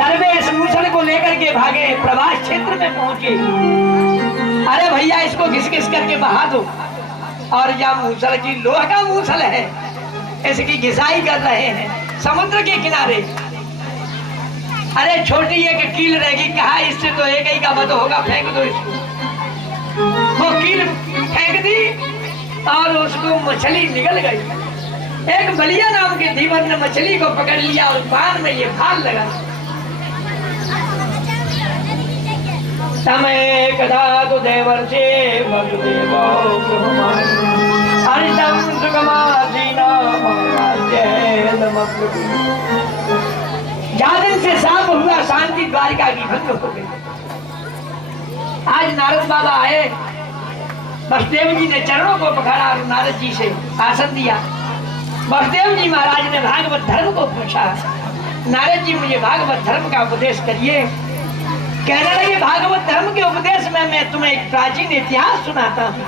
सर्वे इस मूसल को लेकर के भागे, प्रवास क्षेत्र में पहुंचे। अरे भैया इसको घिस घिस करके बहा दो। और यह मूसल की लोहा का मूसल है, इसकी घिसाई कर रहे हैं समुद्र के किनारे। अरे छोटी एक कील रहेगी, कहा इससे तो एक ही का बद होगा, फेंक दो इसको। वो कील फेंक दी और उसको मछली निकल गई। एक बलिया नाम के धीवर ने मछली को पकड़ लिया और बाण में ये फाल लगा। समय कदा तो देवर से भगदेवो हरिदम सुगमासीना जादन से साफ हुआ, शांति द्वारिका की भंग हो गई। आज नारद बाबा आए, वसुदेव जी ने चरणों को पकड़ा और नारद जी से आसन दिया। वसुदेव जी महाराज ने भागवत धर्म को पूछा, नारद जी मुझे भागवत धर्म का उपदेश करिए। कहने लगे भागवत धर्म के उपदेश में मैं तुम्हें एक प्राचीन इतिहास सुनाता हूँ।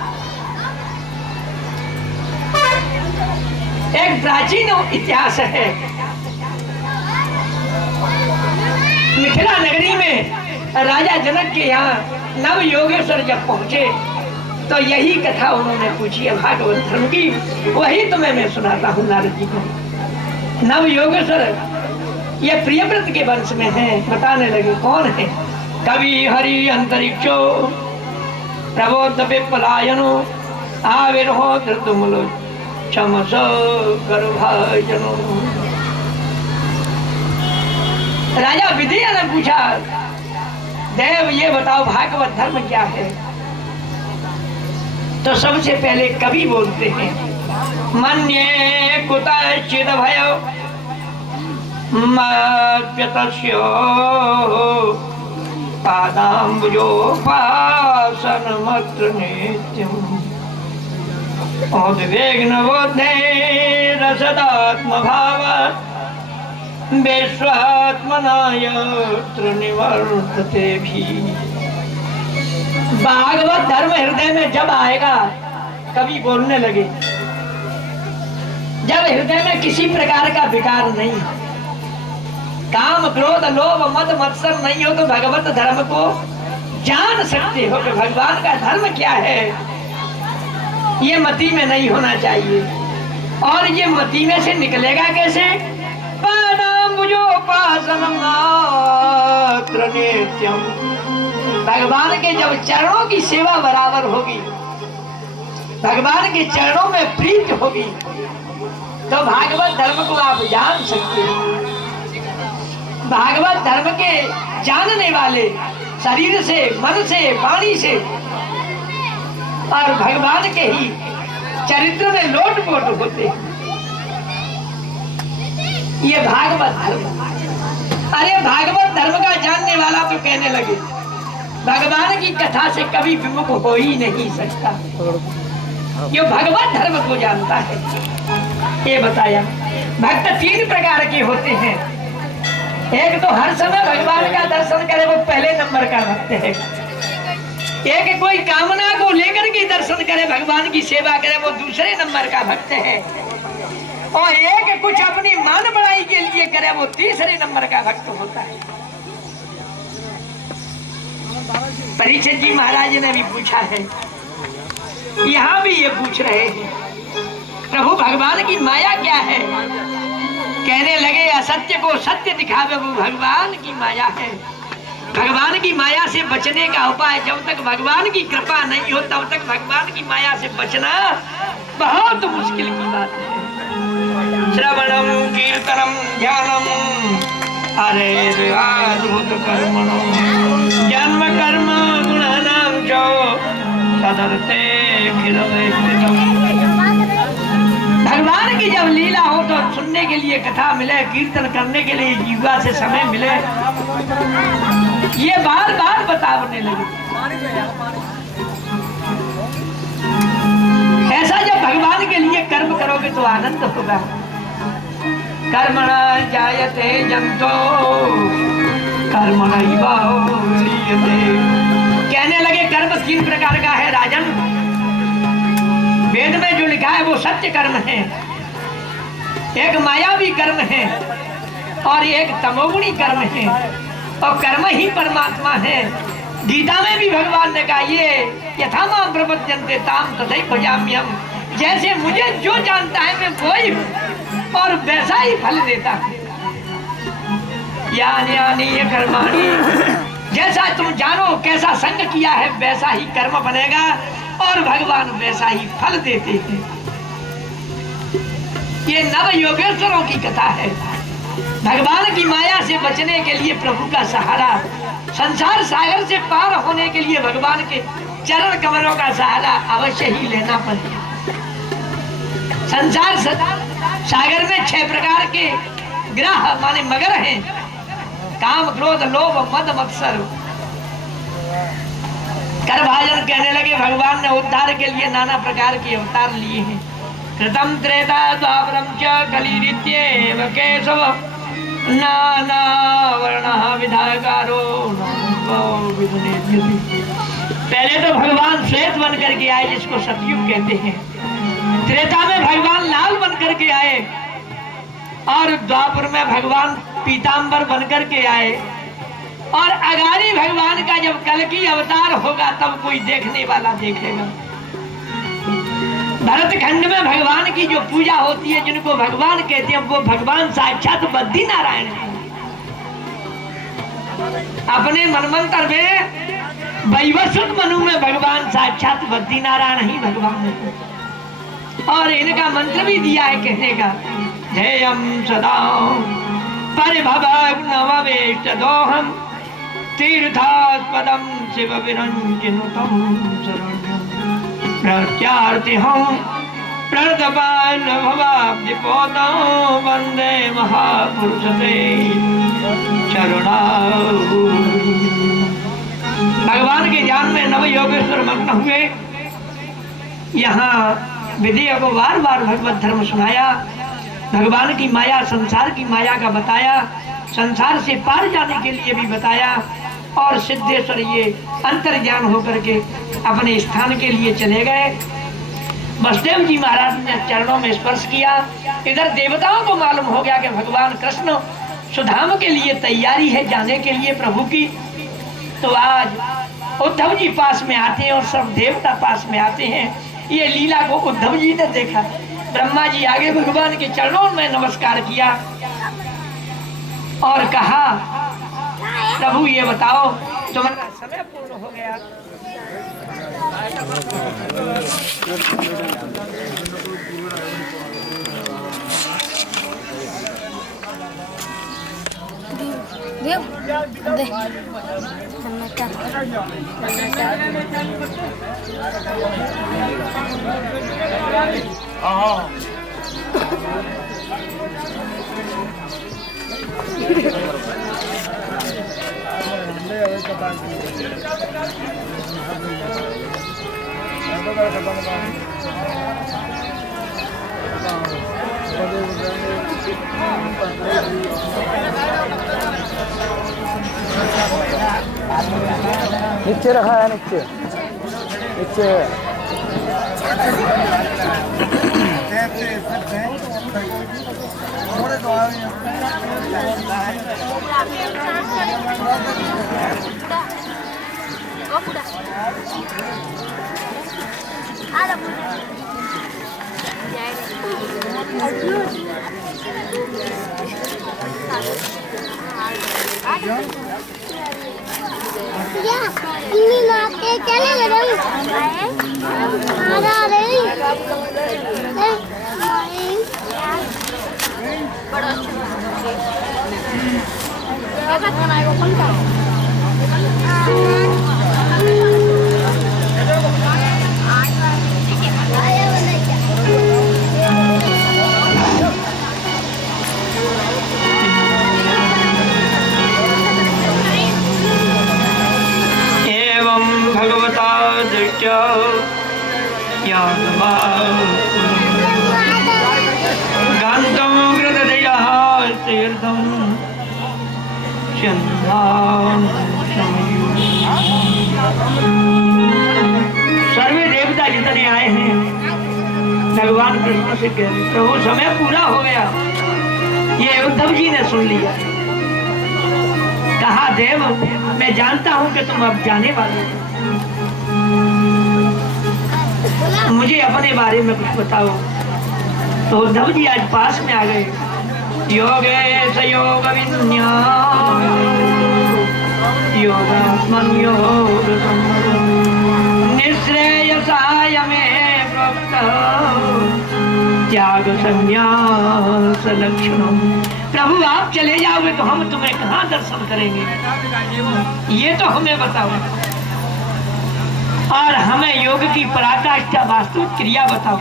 एक प्राचीन इतिहास है। मिथिला नगरी में राजा जनक के यहाँ नव योगेश्वर जब पहुंचे तो यही कथा उन्होंने पूछी है भागवत धर्म की, वही तुम्हें मैं सुनाता हूँ नारद जी को। नव योगेश्वर ये प्रियव्रत के वंश में है। बताने लगे कौन है। कवि हरि अंतरिक्षो प्रबोध विपलायनो आविर्हो धृतुमलो चमस गर्भाजनो। राजा विदया ने पूछा, देव ये बताओ भागवत धर्म क्या है। तो सबसे पहले कवि बोलते हैं, मन्ये कुतश्चिद भयो मद्यतस्यो पादाम्बुजोपासन मत्र नित्यम् उद्विग्नबुद्धे रसदात्मभाव विश्वात्मना यत्र निवर्तते भी। भागवत धर्म हृदय में जब आएगा, कवि बोलने लगे, जब हृदय में किसी प्रकार का विकार नहीं, काम क्रोध लोभ मद मत्सर नहीं हो, तो भगवत धर्म को जान सकते हो कि भगवान का धर्म क्या है। ये मति में नहीं होना चाहिए। और ये मति में से निकलेगा कैसे। भगवान के जब चरणों की सेवा बराबर होगी, भगवान के चरणों में प्रीत होगी, तो भागवत धर्म को आप जान सकते हैं। भागवत धर्म के जानने वाले शरीर से, मन से, वाणी से और भगवान के ही चरित्र में लोटपोट होते हैं। ये भागवत धर्म। अरे भागवत धर्म का जानने वाला तो कहने लगे भगवान की कथा से कभी विमुख हो ही नहीं सकता, जो भगवत धर्म को जानता है। ये बताया भक्त तीन प्रकार के होते हैं। एक तो हर समय भगवान का दर्शन करे, वो पहले नंबर का भक्त है। एक कोई कामना को लेकर के दर्शन करे, भगवान की सेवा करे, वो दूसरे नंबर का भक्त है। और एक कुछ अपनी मान बढ़ाई के लिए करे, वो तीसरे नंबर का भक्त होता है। परीक्षित जी महाराज ने भी पूछा है, यहाँ भी ये पूछ रहे हैं, प्रभु भगवान की माया क्या है। कहने लगे असत्य को सत्य दिखावे वो भगवान की माया है। भगवान की माया से बचने का उपाय, जब तक भगवान की कृपा नहीं हो तब तक भगवान की माया से बचना बहुत मुश्किल की बात है। श्रवणम कीर्तनम ध्यानम अरे अद्भुत कर्मणो जन्म कर्म गुणानां जो तदर्थे भगवान की जब लीला हो तो सुनने के लिए कथा मिले, कीर्तन करने के लिए जीवा से समय मिले, ये बार बार बताने लगे। ऐसा जब भगवान के लिए कर्म करोगे तो आनंद होगा। कर्मणा जायते जंतो कर्मणैवाहो लीयते। कहने लगे कर्म तीन प्रकार का है राजन। वेद में जो लिखा है वो सत्य कर्म है, एक मायावी कर्म है और एक तमोगुणी कर्म है, और कर्म ही परमात्मा है। गीता में भी भगवान ने कहा ये यथा मां प्रपद्यन्ते ताम तथैव भजाम्यहम्, जैसे मुझे जो जानता है मैं वही हूँ और वैसा ही फल देता है। यानी यानी ये कर्माणी, जैसा तुम जानो कैसा संग किया है वैसा ही कर्म बनेगा और भगवान वैसा ही फल देते हैं। ये नव योगेश्वरों की कथा है। भगवान की माया से बचने के लिए प्रभु का सहारा, संसार सागर से पार होने के लिए भगवान के चरण कमलों का सहारा अवश्य ही लेना पड़ेगा। संसार सागर में 6 प्रकार के ग्रह माने मगर हैं, काम क्रोध लोभ मद मत्सर। करभाजन कहने लगे भगवान ने उद्धार के लिए नाना प्रकार के अवतार लिए हैं। कृतम त्रेता द्वापरम च कलिरित्येव केशव नाना वर्णः विधाकारो पहले तो भगवान श्वेत बन करके आए जिसको सतयुग कहते हैं। त्रेता में भगवान लाल बन करके आए और द्वापर में भगवान पीतांबर बनकर के आए और अगारी भगवान का जब कल्कि अवतार होगा तब कोई देखने वाला देखेगा। भरत खंड में भगवान की जो पूजा होती है जिनको भगवान कहते हैं वो भगवान साक्षात बद्री नारायण है। अपने मनमंत्र में वैवस्वत मनु में भगवान साक्षात बद्री नारायण ही भगवान है और इनका मंत्र भी दिया है कहने का, ध्येयं सदा परिभवग्नमवेष्टदोहं तीर्थास्पदं शिव विरञ्जनुतं शरणं प्रत्यार्तिहं प्रणतपान्भवाब्धिपोतं वन्दे महापुरुषते चरणारविन्दं। भगवान के ज्ञान में नव योगेश्वर मग्न हुए। यहाँ विधेय को बार बार भगवत धर्म सुनाया, भगवान की माया संसार की माया का बताया, संसार से पार जाने के लिए भी बताया और सिद्धेश्वर ये अंतर्ज्ञान होकर के अपने स्थान के लिए चले गए। वसुदेव जी महाराज ने चरणों में स्पर्श किया। इधर देवताओं को मालूम हो गया कि भगवान कृष्ण सुधाम के लिए तैयारी है जाने के लिए प्रभु की। तो आज उद्धव जी पास में आते हैं और सब देवता पास में आते हैं। ये लीला को उद्धव जी ने देखा। ब्रह्मा जी आगे भगवान के चरणों में नमस्कार किया और कहा, प्रभु ये बताओ तुम्हारा समय पूर्ण हो गया। नीचे रखा है, नीचे नीचे गान्तं कृतदयः तीर्थं सर्वे देवता जितने आए हैं भगवान कृष्ण से कह रहे प्रभु समय पूरा हो गया, ये उद्धव जी ने सुन लिया। कहा देव मैं जानता हूं कि तुम अब जाने वाले हो, मुझे अपने बारे में कुछ बताओ। तो उद्धव जी आज पास में आ गए। योगेश योग विन्यास योगात्मन योग निःश्रेयसाय मे प्रोक्तः त्याग संन्यास लक्षणम। प्रभु आप चले जाओगे तो हम तुम्हें कहाँ दर्शन करेंगे, ये तो हमें बताओ। और हमें योग की पराकाष्ठा वास्तविक क्रिया बताओ।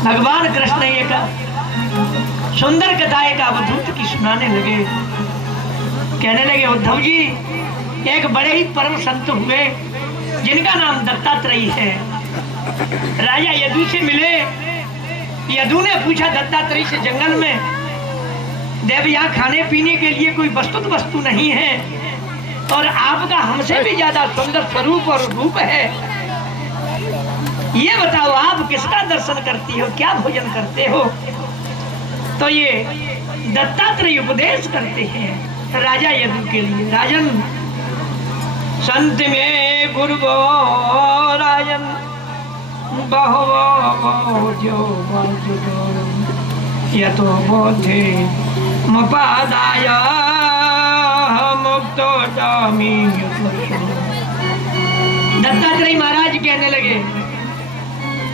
भगवान कृष्ण एक सुंदर कथा एक अवधूत की सुनाने लगे। कहने लगे उद्धव जी एक बड़े ही परम संत हुए जिनका नाम दत्तात्रेय है। राजा यदु से मिले। यदु ने पूछा दत्तात्रेय से जंगल में, देव यहाँ खाने पीने के लिए कोई वस्तु नहीं है और आपका हमसे भी ज्यादा सुंदर स्वरूप और रूप है, ये बताओ आप किसका दर्शन करती हो, क्या भोजन करते हो। तो ये दत्तात्रेय उपदेश करते हैं राजा यदु के लिए। राजन संत में गुरु राजन यतो बोधे मपादाय मुक्तो जामि। दत्तात्रेय महाराज कहने लगे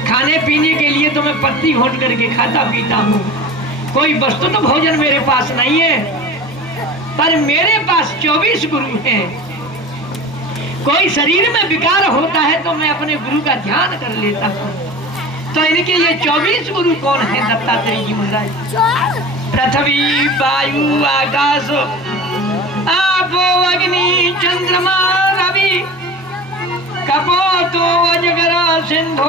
खाने पीने के लिए तो मैं पत्ती घोट करके खाता पीता हूँ, कोई वस्तु तो भोजन मेरे पास नहीं है, पर मेरे पास 24 गुरु हैं। कोई शरीर में विकार होता है तो मैं अपने गुरु का ध्यान कर लेता हूँ। तो इनके ये 24 गुरु कौन है दत्तात्रेय जी महाराज? पृथ्वी वायु आकाश आपो अग्नि चंद्रमा रवि कपोतो अजगर सिंधु